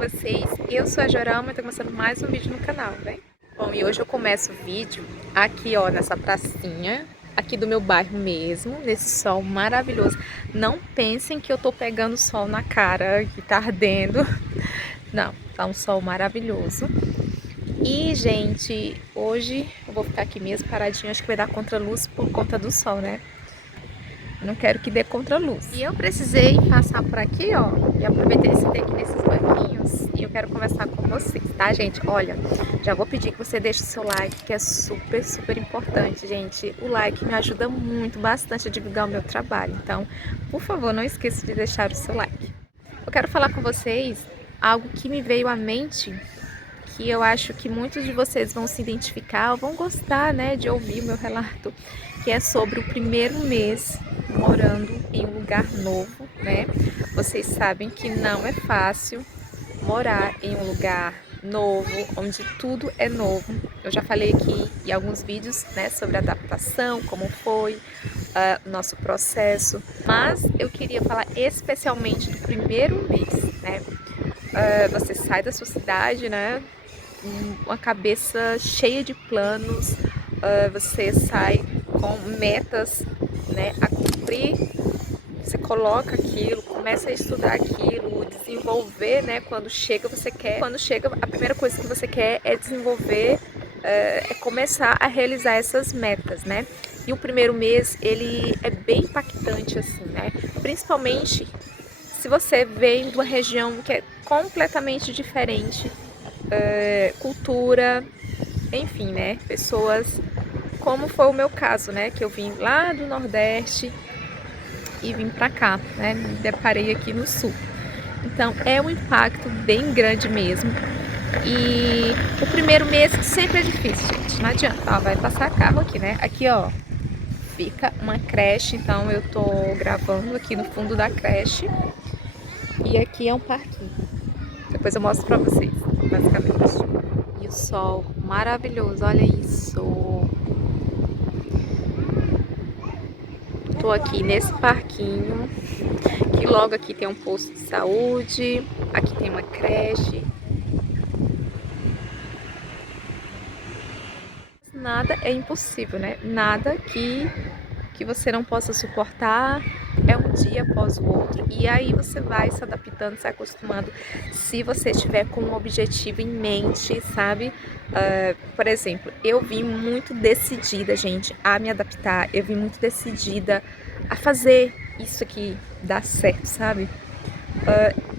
vocês? Eu sou a Jorama e tô começando mais um vídeo no canal, né? Bom, e hoje eu começo o vídeo aqui, ó, nessa pracinha, aqui do meu bairro mesmo, nesse sol maravilhoso. Não pensem que eu tô pegando sol na cara, que tá ardendo. Não, tá um sol maravilhoso. E, gente, hoje eu vou ficar aqui mesmo paradinho, acho que vai dar contraluz por conta do sol, né? Não quero que dê contraluz. E eu precisei passar por aqui, ó, e aproveitei esse aqui nesses banquinhos e eu quero conversar com vocês, tá, gente? Olha, já vou pedir que você deixe o seu like, que é super, super importante, gente. O like me ajuda muito, bastante a divulgar o meu trabalho. Então, por favor, não esqueça de deixar o seu like. Eu quero falar com vocês algo que me veio à mente, que eu acho que muitos de vocês vão se identificar ou vão gostar, né, de ouvir o meu relato, que é sobre o primeiro mês morando em um lugar novo, né? Vocês sabem que não é fácil morar em um lugar novo, onde tudo é novo. Eu já falei aqui em alguns vídeos, né, sobre adaptação, como foi nosso processo, mas eu queria falar especialmente do primeiro mês, né? Você sai da sua cidade, né? Uma cabeça cheia de planos, você sai com metas, né, a cumprir, você coloca aquilo, começa a estudar aquilo, desenvolver, né, quando chega a primeira coisa que você quer é desenvolver, é começar a realizar essas metas, né, e o primeiro mês, ele é bem impactante, assim, né, principalmente se você vem de uma região que é completamente diferente, cultura, enfim, né, pessoas, como foi o meu caso, né, que eu vim lá do Nordeste e vim pra cá, né, me deparei aqui no Sul. Então é um impacto bem grande mesmo. E o primeiro mês sempre é difícil, gente, não adianta, ó, vai passar carro aqui, né, aqui ó, fica uma creche, então eu tô gravando aqui no fundo da creche e aqui é um parquinho. Depois eu mostro pra vocês, basicamente. E o sol maravilhoso, olha isso. Tô aqui nesse parquinho, que logo aqui tem um posto de saúde, aqui tem uma creche. Nada é impossível, né? Nada que você não possa suportar, é um dia após o outro, e aí você vai se adaptando, se acostumando, se você estiver com um objetivo em mente, sabe? Por exemplo, eu vim muito decidida, gente, a me adaptar, eu vim muito decidida a fazer isso aqui dar certo, sabe?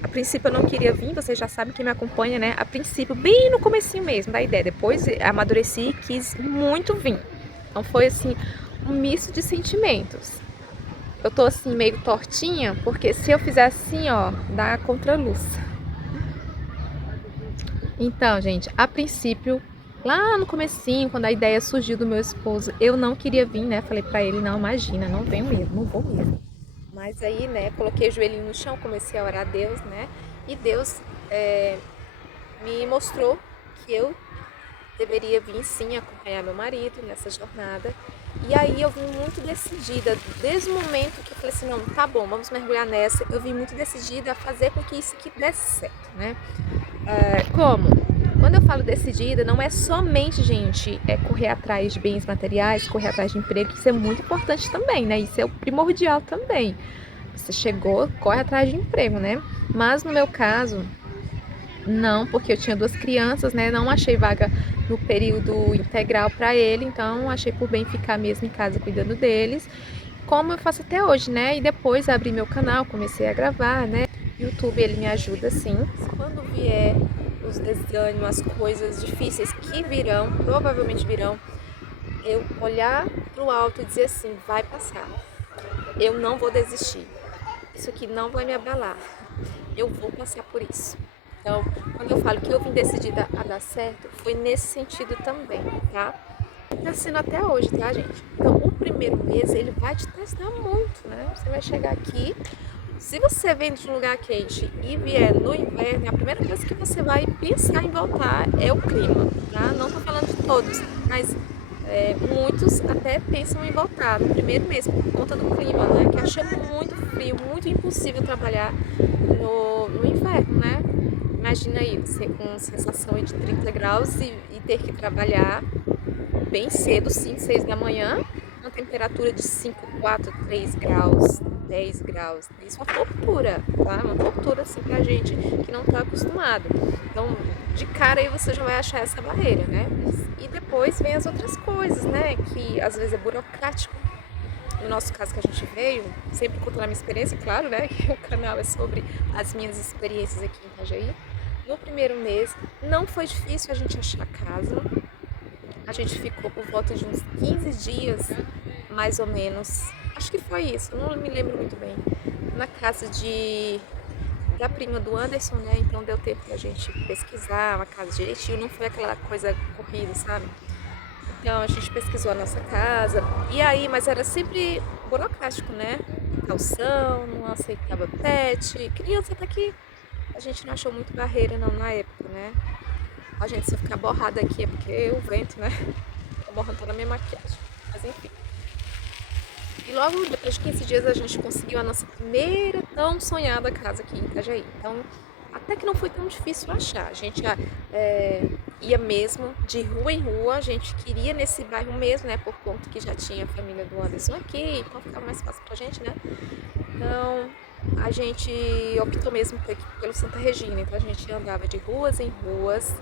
A princípio eu não queria vir, vocês já sabem que me acompanha, né? A princípio, bem no comecinho mesmo da ideia, depois amadureci e quis muito vir. Então foi assim, um misto de sentimentos. Eu tô assim meio tortinha, porque se eu fizer assim, ó, dá contraluz. Então, gente, a princípio, lá no comecinho, quando a ideia surgiu do meu esposo, eu não queria vir, né? Falei pra ele, não, imagina, não venho mesmo, não vou mesmo. Mas aí, né, coloquei o joelhinho no chão, comecei a orar a Deus, né? E Deus me mostrou que eu deveria vir sim acompanhar meu marido nessa jornada. E aí eu vim muito decidida, desde o momento que eu falei assim, não, tá bom, vamos mergulhar nessa, eu vim muito decidida a fazer com que isso aqui desse certo, né? Como? Quando eu falo decidida, não é somente, gente, correr atrás de bens materiais, correr atrás de emprego, isso é muito importante também, né? Isso é o primordial também. Você chegou, corre atrás de emprego, né? Mas no meu caso, não, porque eu tinha duas crianças, né? Não achei vaga no período integral para ele, então achei por bem ficar mesmo em casa cuidando deles, como eu faço até hoje, né? E depois abri meu canal, comecei a gravar, né? YouTube ele me ajuda sim. Quando vier os desânimos, as coisas difíceis que virão, provavelmente virão, eu olhar pro alto e dizer assim, vai passar. Eu não vou desistir. Isso aqui não vai me abalar. Eu vou passar por isso. Então, quando eu falo que eu vim decidida a dar certo, foi nesse sentido também, tá? Tá sendo até hoje, tá, gente? Então, o primeiro mês, ele vai te testar muito, né? Você vai chegar aqui, se você vem de um lugar quente e vier no inverno, a primeira coisa que você vai pensar em voltar é o clima, tá? Não tô falando de todos, mas muitos até pensam em voltar no primeiro mês por conta do clima, né? Que acha muito frio, muito impossível trabalhar no inverno, né? imagina aí, você com sensação aí de 30 graus e ter que trabalhar bem cedo, 5, 6 da manhã, uma temperatura de 5, 4, 3 graus, 10 graus. Isso é uma tortura, tá? Uma tortura assim pra gente que não tá acostumado. Então, de cara aí você já vai achar essa barreira, né? E depois vem as outras coisas, né? Que às vezes é burocrático. No nosso caso que a gente veio, sempre contando a minha experiência, claro, né? Que o canal é sobre as minhas experiências aqui em Itajaí. No primeiro mês, não foi difícil a gente achar casa. A gente ficou por volta de uns 15 dias, mais ou menos. Acho que foi isso, não me lembro muito bem. Na casa da prima do Anderson, né? Então deu tempo pra gente pesquisar uma casa direitinho. Não foi aquela coisa corrida, sabe? Então a gente pesquisou a nossa casa. E aí, mas era sempre burocrático, né? Calção, não aceitava pet. Criança até que a gente não achou muito barreira não na época, né? A gente, se eu ficar borrada aqui é porque o vento, né? Tá borrando toda a minha maquiagem. Mas enfim. E logo depois de 15 dias a gente conseguiu a nossa primeira tão sonhada casa aqui em Itajaí. Então, até que não foi tão difícil achar. A gente ia mesmo de rua em rua. A gente queria nesse bairro mesmo, né? Por conta que já tinha a família do Anderson aqui. Então ficava mais fácil pra gente, né? Então, a gente optou mesmo pelo Santa Regina. Então, a gente andava de ruas em ruas,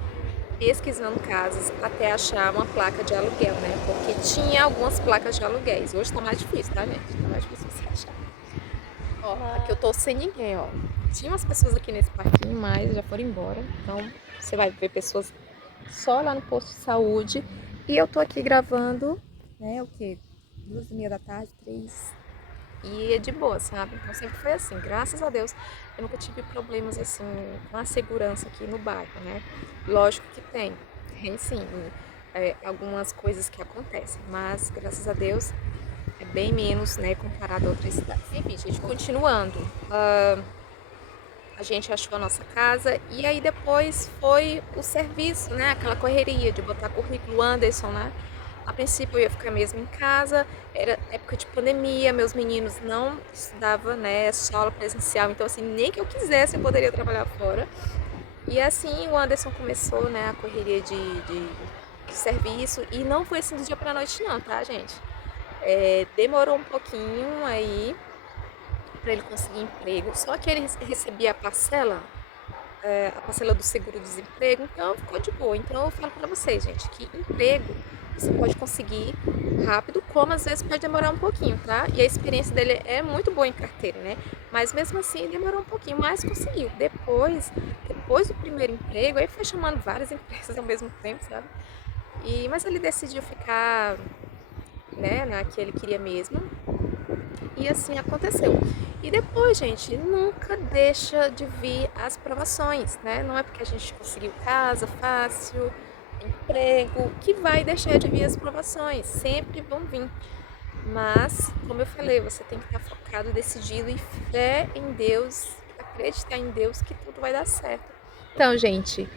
pesquisando casas até achar uma placa de aluguel, né? Porque tinha algumas placas de aluguéis. Hoje tá mais difícil, tá, gente? Tá mais difícil você achar. Ó, aqui eu tô sem ninguém, ó. Tinha umas pessoas aqui nesse parquinho, mas já foram embora. Então, você vai ver pessoas só lá no posto de saúde. E eu tô aqui gravando, né, o quê? 2h30 da tarde, 3. E é de boa, sabe? Então sempre foi assim, graças a Deus eu nunca tive problemas assim com a segurança aqui no bairro, né? Lógico que tem sim, algumas coisas que acontecem, mas graças a Deus é bem menos, né, comparado a outras cidades. Enfim, gente, continuando, a gente achou a nossa casa e aí depois foi o serviço, né? Aquela correria de botar currículo Anderson, né? A princípio eu ia ficar mesmo em casa, era época de pandemia, meus meninos não estudavam, né, só aula presencial, então assim, nem que eu quisesse eu poderia trabalhar fora. E assim o Anderson começou, né, a correria de serviço e não foi assim do dia pra noite não, tá, gente? Demorou um pouquinho aí para ele conseguir emprego, só que ele recebia a parcela do seguro-desemprego, então ficou de boa. Então eu falo pra vocês, gente, que emprego você pode conseguir rápido, como às vezes pode demorar um pouquinho, tá? E a experiência dele é muito boa em carteira, né? Mas mesmo assim demorou um pouquinho, mas conseguiu. Depois do primeiro emprego, aí foi chamando várias empresas ao mesmo tempo, sabe? Mas ele decidiu ficar, né, na que ele queria mesmo. E assim aconteceu. E depois, gente, nunca deixa de vir as provações, né? Não é porque a gente conseguiu casa fácil, emprego, que vai deixar de vir as provações. Sempre vão vir. Mas, como eu falei, você tem que estar focado, decidido e fé em Deus, acreditar em Deus que tudo vai dar certo. Então, gente,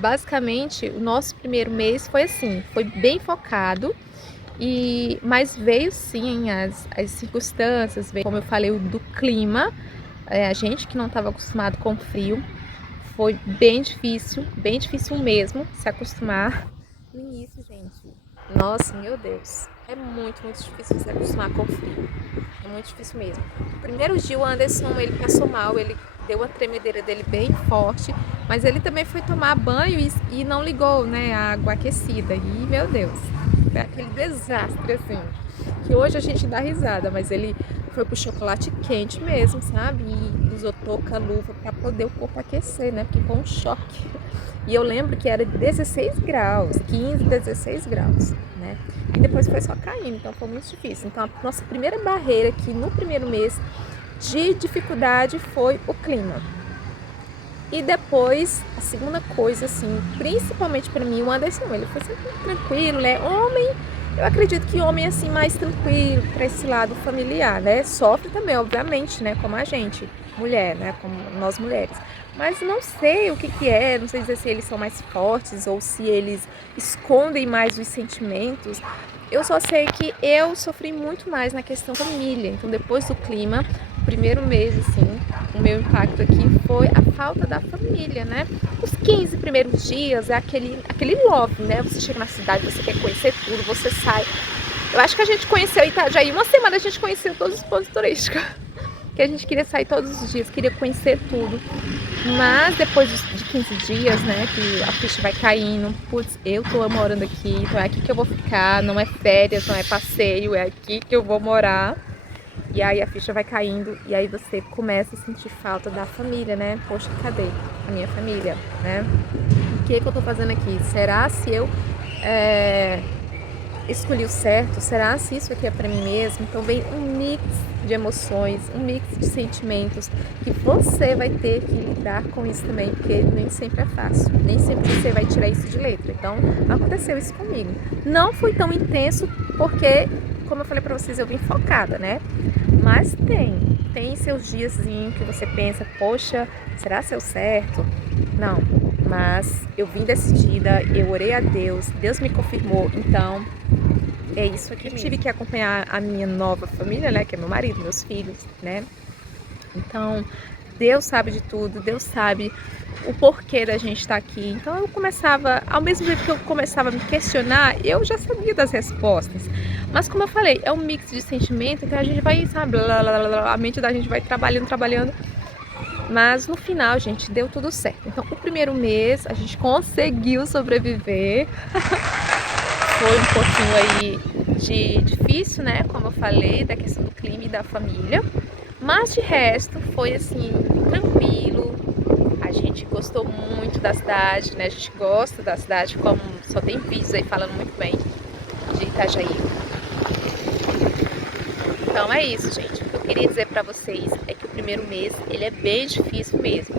basicamente o nosso primeiro mês foi assim, foi bem focado. Mas veio sim as circunstâncias, veio, como eu falei, do clima. A gente que não estava acostumado com frio, foi bem difícil mesmo se acostumar. No início, gente, nossa, meu Deus, é muito, muito difícil se acostumar com frio. É muito difícil mesmo. O primeiro dia o Anderson, ele passou mal, ele deu uma tremedeira dele bem forte, mas ele também foi tomar banho e não ligou, né, a água aquecida. E, meu Deus, foi aquele desastre, assim, que hoje a gente dá risada, mas ele foi pro chocolate quente mesmo, sabe? E usou touca, luva para poder o corpo aquecer, né? Porque foi um choque. E eu lembro que era 16 graus, 15, 16 graus, né? E depois foi só caindo, então foi muito difícil. Então a nossa primeira barreira aqui no primeiro mês de dificuldade foi o clima. E depois, a segunda coisa, assim, principalmente para mim, o Anderson, ele foi sempre tranquilo, né? Homem, eu acredito que homem, assim, mais tranquilo para esse lado familiar, né? Sofre também, obviamente, né? Como a gente, mulher, né? Como nós mulheres. Mas não sei o que é, não sei dizer se eles são mais fortes ou se eles escondem mais os sentimentos. Eu só sei que eu sofri muito mais na questão família. Então, depois do clima, o primeiro mês, assim, o meu impacto aqui foi a falta da família, né? Os 15 primeiros dias é aquele love, né? Você chega na cidade, você quer conhecer tudo, você sai. Eu acho que a gente conheceu Itajaí, uma semana a gente conheceu todos os pontos turísticos. Que a gente queria sair todos os dias, queria conhecer tudo. Mas depois de 15 dias, né, que a ficha vai caindo, putz, eu tô morando aqui, então é aqui que eu vou ficar, não é férias, não é passeio, é aqui que eu vou morar. E aí a ficha vai caindo e aí você começa a sentir falta da família, né? Poxa, cadê a minha família, né? O que eu tô fazendo aqui? Será se eu escolhi o certo? Será se isso aqui é pra mim mesmo? Então vem um mix de emoções, um mix de sentimentos que você vai ter que lidar com isso também, porque nem sempre é fácil, nem sempre você vai tirar isso de letra. Então aconteceu isso comigo. Não foi tão intenso porque, como eu falei pra vocês, eu vim focada, né? Mas tem seus diazinhos que você pensa, poxa, será que é o certo? Não, mas eu vim decidida, eu orei a Deus, Deus me confirmou, então é isso aqui. Eu tive que acompanhar a minha nova família, né, que é meu marido, meus filhos, né? Então, Deus sabe de tudo, Deus sabe o porquê da gente estar aqui. Então eu começava, ao mesmo tempo que eu começava a me questionar, eu já sabia das respostas. Mas como eu falei, é um mix de sentimento, então a gente vai, sabe, a mente da gente vai trabalhando. Mas no final, gente, deu tudo certo. Então o primeiro mês a gente conseguiu sobreviver. Foi um pouquinho aí difícil, né, como eu falei, da questão do clima e da família. Mas de resto foi assim, tranquilo. A gente gostou muito da cidade, né? A gente gosta da cidade, como só tem vídeos aí falando muito bem de Itajaí. Então é isso, gente. O que eu queria dizer pra vocês é que o primeiro mês, ele é bem difícil mesmo.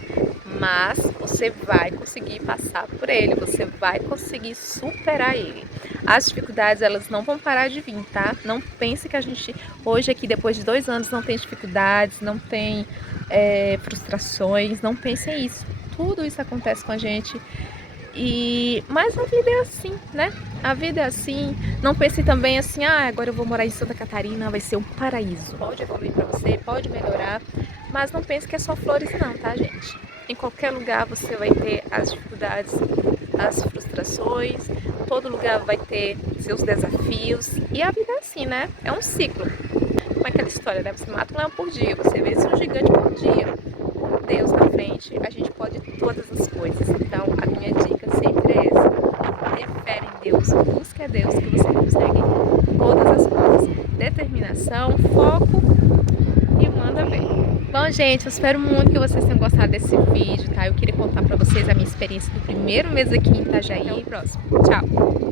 Mas você vai conseguir passar por ele, você vai conseguir superar ele. As dificuldades, elas não vão parar de vir, tá? Não pense que a gente, hoje aqui, depois de 2 anos, não tem dificuldades, não tem frustrações, não pensem isso. Tudo isso acontece com a gente. Mas a vida é assim, né? A vida é assim. Não pense também assim, agora eu vou morar em Santa Catarina, vai ser um paraíso. Pode evoluir pra você, pode melhorar, mas não pense que é só flores não, tá, gente? Em qualquer lugar você vai ter as dificuldades, as frustrações, todo lugar vai ter seus desafios. E a vida é assim, né? É um ciclo. Como é aquela história, né? Você mata um leão por dia, você vence um gigante por dia. Com Deus na frente, a gente pode todas as coisas. Então, a minha dica sempre é essa. Tenha fé em Deus, busque a Deus que você consegue todas as coisas. Determinação, foco e manda ver. Bom, gente, eu espero muito que vocês tenham gostado desse vídeo, tá? Eu queria contar pra vocês a minha experiência do primeiro mês aqui em Itajaí. Até o próximo. Tchau!